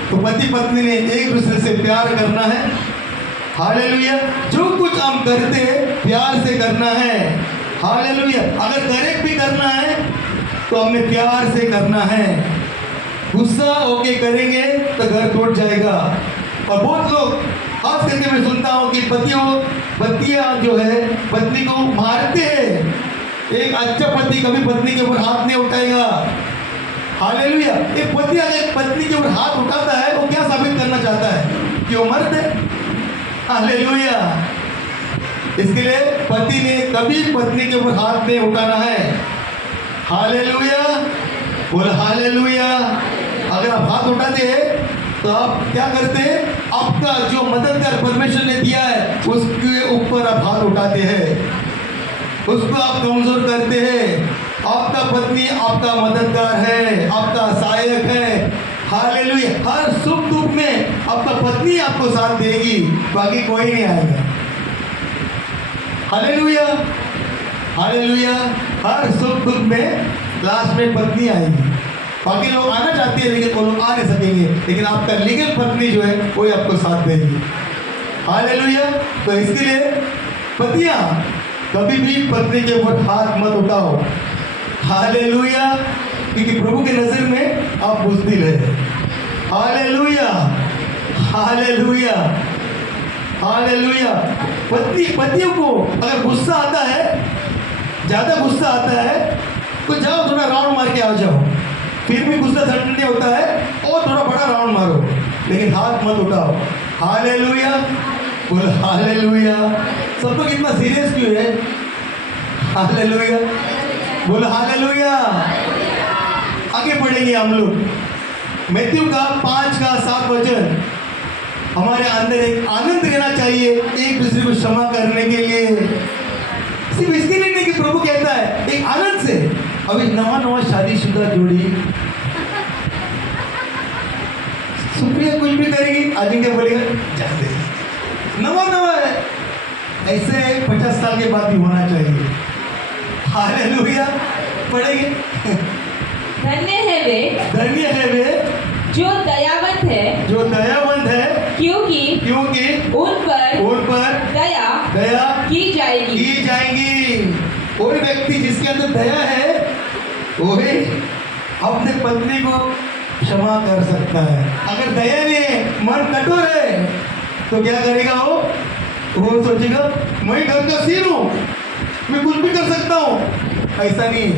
तो पति पत्नी ने एक दूसरे से प्यार करना है। हालेलुया। जो कुछ हम करते हैं प्यार से करना है। हालेलुया। अगर करेक्ट भी करना है तो हमने प्यार से करना है। गुस्सा होके करेंगे तो घर टूट जाएगा। और बहुत लोग खास करके मैं सुनता हूँ कि पतियाँ जो है पत्नी को मारते हैं। एक अच्छा पति कभी पत्नी के ऊपर हाथ नहीं उठाएगा। हालेलुया। एक पति अगर पत्नी के ऊपर हाथ उठाता है, वो क्या साबित करना चाहता है कि वो मर्द है। हालेलुया। इसके लिए पति ने कभी पत्नी के ऊपर हाथ नहीं उठाना है। हालेलुया, बोल हालेलुया। अगर आप हाथ उठाते हैं तो आप क्या करते हैं, आपका जो मददगार परमेश्वर ने दिया है उसके ऊपर आप हाथ उठाते हैं, उसको आप कमजोर करते हैं। आपका पत्नी आपका मददगार है, आपका सहायक है। हालेलुया। हर सुख दुख में आपका पत्नी आपको साथ देगी, बाकी कोई नहीं आएगा। Hallelujah hallelujah. हर सुख दुख में लास्ट में पत्नी आएगी। बाकी लोग आना चाहते हैं लेकिन वो लोग आ नहीं सकेंगे, लेकिन आपका लीगल पत्नी जो है वही आपको साथ देगी। हालेलुया। तो इसके लिए पतियां कभी भी पत्नी के ऊपर हाथ मत उठाओ। हालेलुया। क्योंकि प्रभु की नजर में आप बुज़दिल है। Hallelujah hallelujah hallelujah. पतियों को अगर गुस्सा आता है, ज़्यादा गुस्सा आता है, तो जाओ थोड़ा राउंड मार के आ जाओ। फिर भी गुस्सा ठंडा नहीं होता है और थोड़ा बड़ा राउंड मारो, लेकिन हाथ मत उठाओ। हालेलुया बोल हालेलुया। सब लोग इतना सीरियस क्यों है? हालेलुया बोल हालेलुया। आगे बढ़ेंगे हम लोग। मैथ्यू का 5 का 7 वचन। हमारे अंदर एक आनंद रहना चाहिए एक दूसरे को क्षमा करने के लिए। सिर्फ इसके लिए नहीं कि प्रभु कहता है, एक आनंद से। अभी नवा शादीशुदा जोड़ी सुप्रिया कुछ भी करेगी, अजिंक्य बोलेगा जाते नवा है। ऐसे 50 साल के बाद भी होना चाहिए। हालेलुया पढ़ेंगे। धन्य है वे जो दयावंत है, क्योंकि उन पर दया की जाएगी। कोई व्यक्ति जिसके अंदर दया है वही अपने पत्नी को क्षमा कर सकता है। अगर दया नहीं है, मन कठोर है, तो क्या करेगा वो सोचेगा मैं घर का सिर हूँ, मैं कुछ भी कर सकता हूँ। ऐसा नहीं।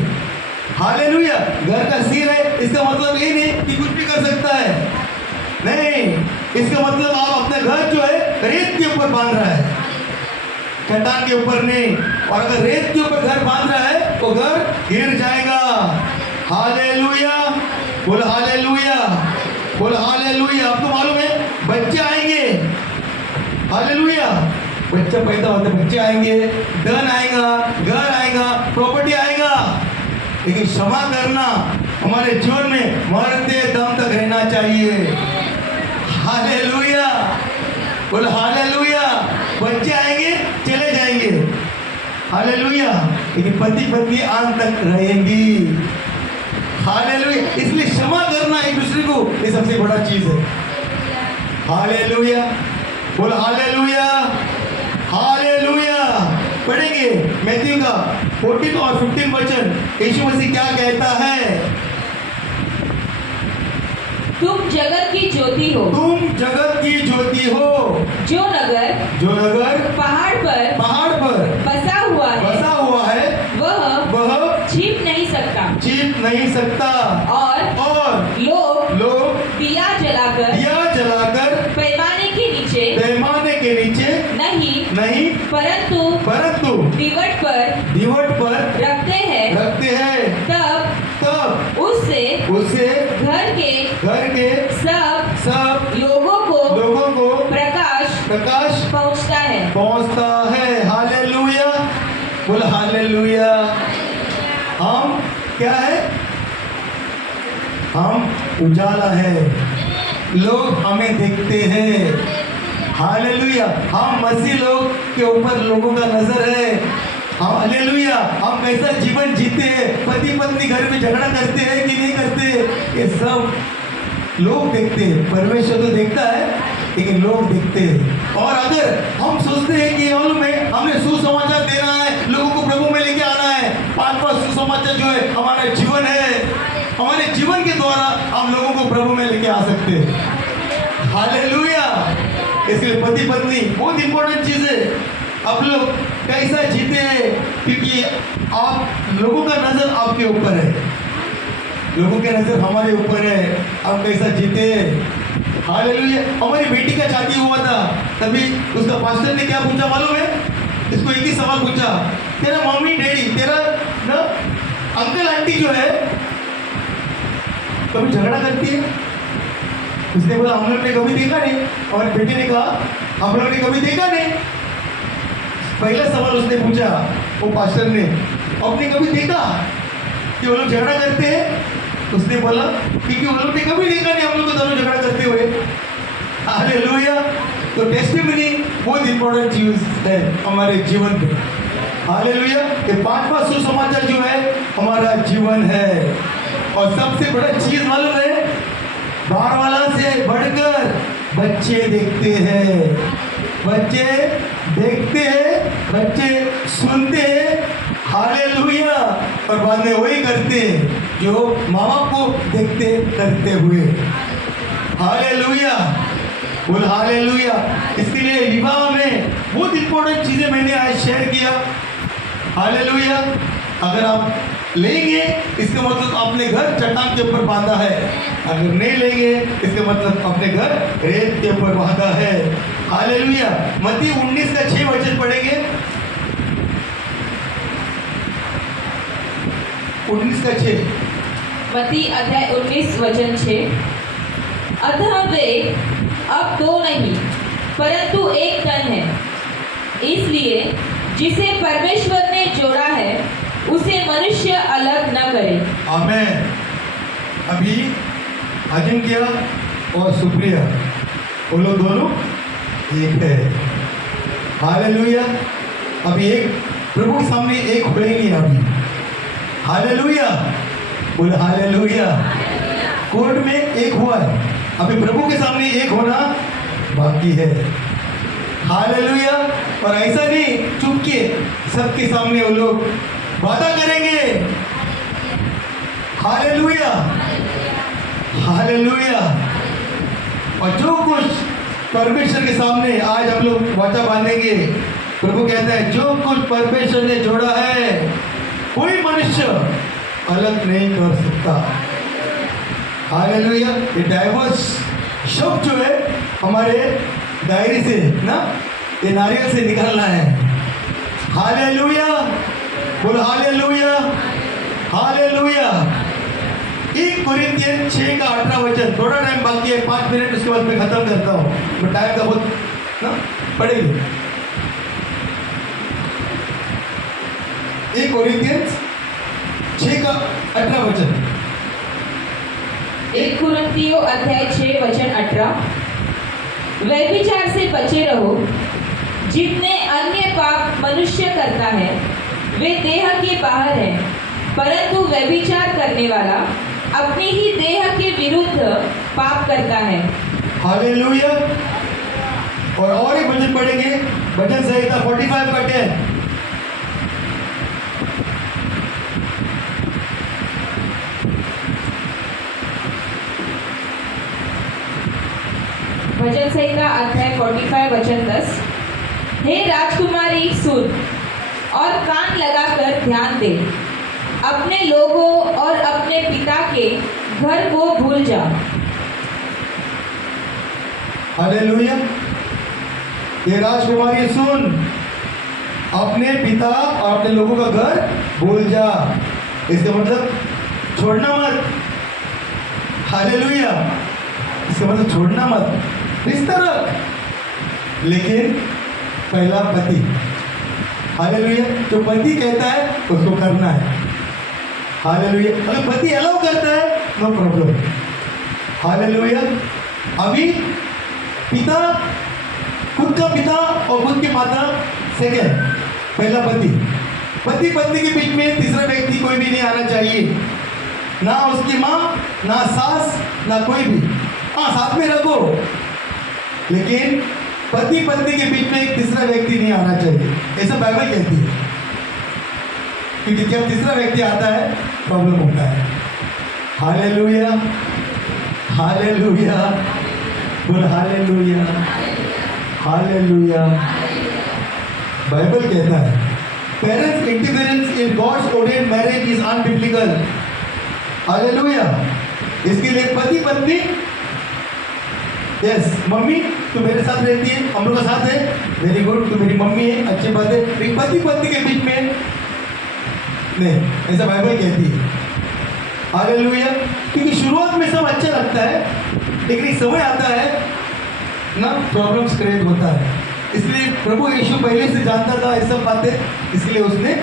हालेलुया। घर का सिर है इसका मतलब ये नहीं कि कुछ भी कर सकता है, नहीं। इसका मतलब आप अपने घर जो है रेत के ऊपर बांध रहा है, चट्टान के ऊपर नहीं। और अगर रेत के ऊपर घर बांध रहा है तो घर गिर जाएगा। हालेलुया बोल हालेलुया बोल हालेलुया। आपको मालूम है बच्चे आएंगे, हालेलुया, बच्चा पैदा होता है, बच्चे आएंगे, धन आएगा, घर आएगा, प्रॉपर्टी आएगा, लेकिन क्षमा करना हमारे जीवन में मरते दम तक रहना चाहिए। हालेलुया बोल हालेलुया। बच्चे आएंगे चले जाएंगे, हालेलुया, लेकिन पति पत्नी अंत तक रहेंगी। हालेलुया। इसलिए क्षमा करना एक दूसरे को ये सबसे बड़ा चीज है। हालेलुया बोल हालेलुया हालेलुया। पढ़ेंगे मैथ्यू का 14 और 15 वचन। यीशु मसीह क्या कहता है? तुम जगत की ज्योति हो, जो नगर पहाड़ पर बसा हुआ है वह छिप नहीं सकता। और लोग दिया जलाकर पैमाने के नीचे नहीं परंतु दीवट पर रखते हैं। तब उससे घर के सब लोगों को प्रकाश पहुंचता है। हालेलुया बोल हालेलुया। हम क्या है? हम उजाला है, लोग हमें देखते हैं। हालेलुया। हम मसीह लोग के ऊपर लोगों का नजर है। हालेलुया। हम कैसा जीवन जीते हैं, पति पत्नी घर में झगड़ा करते हैं कि नहीं करते, ये सब लोग देखते हैं। परमेश्वर तो देखता है लेकिन लोग देखते हैं। और अगर हम सोचते हैं कि हमने सुसमाचार देना है, लोगों को प्रभु में लेके आना है, 5 सुसमाचार जो है हमारा जीवन है, हमारे जीवन के द्वारा हम लोगों को प्रभु में लेके आ सकते हैं। हालेलुया। इसलिए पति पत्नी बहुत इंपॉर्टेंट चीज है। आप लोग कैसा जीते हैं, क्योंकि आप लोगों का नजर आपके ऊपर है, लोगों की नजर हमारे ऊपर है। आप कैसा जीते? हालेलुया। हमारी बेटी का शादी हुआ था, तभी उसका पास्टर ने क्या पूछा मालूम है? इसको एक ही सवाल पूछा, तेरा मम्मी डैडी, तेरा ना अंकल आंटी जो है कभी झगड़ा करती है? उसने बोला हम लोग ने कभी देखा नहीं। और बेटी ने कहा हम लोग ने कभी देखा नहीं। पहला सवाल उसने पूछा वो पास्टर ने, आपने कभी देखा कि वो लोग झगड़ा करते हैं? उसने बोला क्योंकि वो लोग ने कभी देखा नहीं हम लोग को दोनों झगड़ा करते हुए। हालेलुया। तो टेस्टिमनी बहुत इंपॉर्टेंट चीज है हमारे जीवन में। हालेलुया। ये 5 सुसमाचार जो है हमारा जीवन है। और सबसे बड़ा चीज मालूम है, बाहर वाला से बढ़कर बच्चे देखते हैं, बच्चे देखते हैं, बच्चे सुनते हैं। हालेलुया। और बाद में वही करते हैं जो माँ बाप को देखते करते हुए। हालेलुया। बोल हालेलुया। इसके लिए विवाह में बहुत इंपॉर्टेंट चीजें मैंने आज शेयर किया। हालेलुया। अगर आप लेंगे इसका मतलब आपने घर चट्टान के ऊपर बांधा है, अगर नहीं लेंगे इसका मतलब अपने घर रेत के ऊपर बांधा है। हालेलुया। मत्ती 19 का 6 वचन पढ़ेंगे। 19 का 6। मत्ती अध्याय 19 वचन 6। अतः वे अब 2 नहीं परंतु एक तन है, इसलिए जिसे परमेश्वर ने जोड़ा है उसे मनुष्य अलग न करे। आमेन। अभी अजिंक्य और सुप्रिया वो लोग दोनों एक है। हालेलुया। अभी एक प्रभु के सामने एक होएंगे अभी। हालेलुया। बोल हालेलुया। कोर्ट में एक हुआ है, अभी प्रभु के सामने एक होना बाकी है। हालेलुया। और ऐसा नहीं चुप के सबके सामने वो लोग वादा करेंगे। हालेलुया। हालेलुया। और जो कुछ परमेश्वर के सामने आज हम लोग वाचा बांधेंगे, प्रभु कहता है जो कुछ परमेश्वर ने जोड़ा है कोई मनुष्य अलग नहीं कर सकता। हालेलुया। ये डाइवर्स शब्द जो है हमारे डायरी से ना, ये नारियल से निकलना है। हालेलुया। बोल हालेलुया। हालेलुया। 1 कोरिन्थियन 6 का 18 वचन। थोड़ा टाइम बाकी है, 5 मिनट, उसके बाद मैं खत्म करता हूँ। मैं टाइम का बहुत ना पढ़ेंगे। 1 कोरिन्थियन 6 का 18 वचन। 1 कुरिन्थियों अध्याय 6 वचन 18। व्यभिचार से बचे रहो। जितने अन्य पाप मनुष्य करता है वे देह के बाहर है, परंतु व्यभिचार करने वाला अपनी ही देह के विरुद्ध पाप करता है। हालेलुया। और एक वचन पढ़ेंगे, भजन संहिता 45 का 10। भजन संहिता अध्याय 45 वचन 10। हे राजकुमारी सुन और कान लगाकर ध्यान दे, अपने लोगों और अपने पिता के घर को भूल जा। हालेलुया। ये राजकुमारी सुन, अपने पिता और अपने लोगों का घर भूल जा। इसका मतलब छोड़ना मत। हालेलुया। इसका मतलब छोड़ना मत, रिश्ता रख, लेकिन पहला पति। हालेलुया। जो पति कहता है उसको करना है। हालेलुया। अगर पति अलाउ करता है नो प्रॉब्लम। हालेलुया। अभी पिता, खुद का पिता और खुद की माता सेकेंड, पहला पति। पति पत्नी के बीच में तीसरा व्यक्ति कोई भी नहीं आना चाहिए, ना उसकी माँ, ना सास, ना कोई भी। हाँ, साथ में रखो, लेकिन पति पत्नी के बीच में एक तीसरा व्यक्ति नहीं आना चाहिए, ऐसा बाइबल कहती है। क्योंकि जब तीसरा व्यक्ति आता है प्रॉब्लम होता है। हालेलुया। हालेलुया। बोल हालेलुया। हालेलुया। बाइबल कहता है parents interference in God's ordained marriage is unbiblical. Hallelujah. इसके लिए पति पत्नी, यस, मम्मी तू मेरे साथ रहती है, हम लोग का साथ है, वेरी गुड, तू मेरी मम्मी है, अच्छी बात है। लेकिन पति पत्नी के बीच में नहीं, ऐसा बाइबल कहती है। हालेलुया। क्योंकि शुरुआत में सब अच्छा लगता है, लेकिन एक समय आता है ना, प्रॉब्लम्स क्रिएट होता है। इसलिए प्रभु यीशु पहले से जानता था ये सब बातें, इसलिए उसने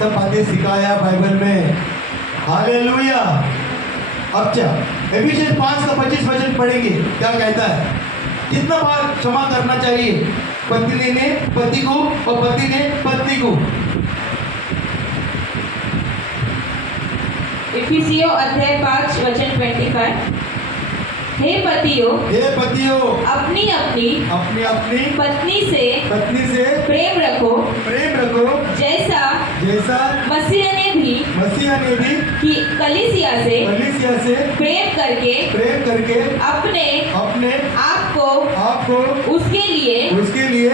सब बातें सिखाया बाइबल में। हालेलुया। अच्छा, एफिशिएंस 5 का 25 वचन पढ़ेंगे, क्या कहता है? कितना बार क्षमा करना चाहिए पत्नी ने पति को और पति ने पत्नी को? इफिसियों अध्याय 5 वचन 25। हे पतियों, अपनी अपनी पत्नी से प्रेम रखो, जैसा मसीह ने भी कि कलीसिया से प्रेम करके अपने आप को उसके लिए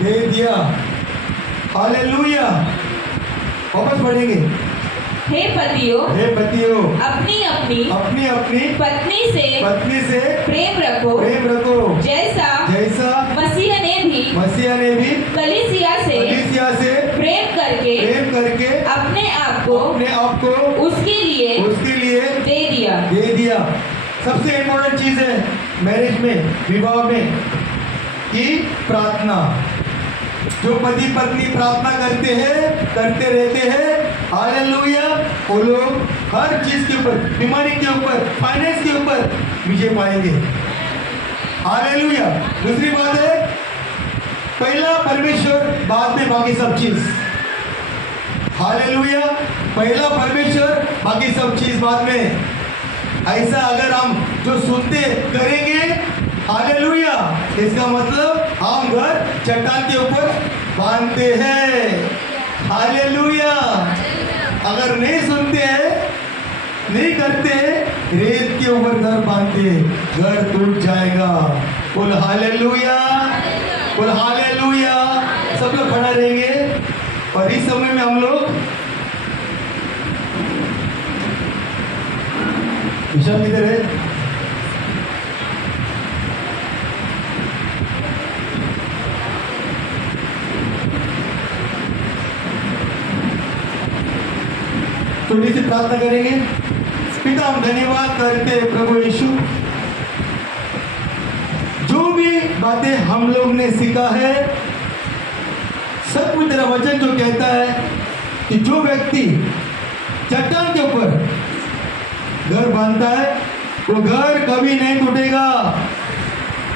दे दिया। हालेलुया। वापस पढ़ेंगे। हे पतियों, अपनी अपनी पत्नी से प्रेम रखो, जैसा मसीह ने भी कलीसिया से प्रेम करके अपने आप को उसके लिए दे दिया। सबसे इम्पोर्टेंट चीज है मैरिज में, विवाह में, कि प्रार्थना। जो पति पत्नी प्रार्थना करते रहते हैं, हालेलुया, वो लोग हर चीज के ऊपर, बीमारी के ऊपर, फाइनेंस के ऊपर विजय पाएंगे। हालेलुया। दूसरी बात है, पहला परमेश्वर, बाद में बाकी सब चीज। हालेलुया। पहला परमेश्वर, बाकी सब चीज बाद में। ऐसा अगर हम जो सुनते करेंगे, हालेलुया, इसका मतलब हम घर चट्टान के ऊपर बांधते हैं। हालेलुया। अगर नहीं सुनते हैं, नहीं करते, रेत के ऊपर घर बांधते, घर टूट जाएगा। बोल हालेलुया, बोल हालेलुया। सब लोग खड़ा रहेंगे और इस समय में हम लोग विशाल किधर है? थोड़ी सी प्रार्थना करेंगे। पिता, हम धन्यवाद करते हैं प्रभु यीशु, जो भी बातें हम लोग ने सीखा है, सब कुछ तेरा वचन जो कहता है कि जो व्यक्ति चट्टान के ऊपर घर बांधता है, वो घर कभी नहीं टूटेगा।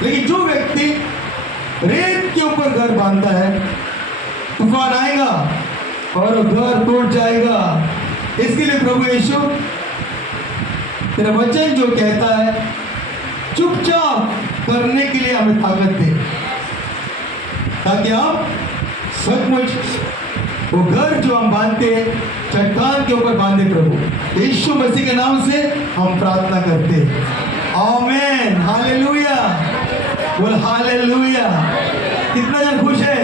लेकिन जो व्यक्ति रेत के ऊपर घर बांधता है, तूफान आएगा और घर टूट जाएगा। इसके लिए प्रभु यीशु, तेरा वचन जो कहता है, चुपचाप करने के लिए हमें ताकत दे, ताकि हम सचमुच वो घर जो हम बांधते हैं, चट्टान के ऊपर बांधे। प्रभु यीशु मसीह के नाम से हम प्रार्थना करते हैं, आमीन। हालेलुया, बोल हालेलुया। कितना जन खुश है?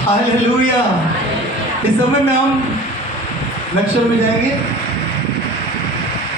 हालेलुया। इस समय में हम लक्ष्य में जाएंगे।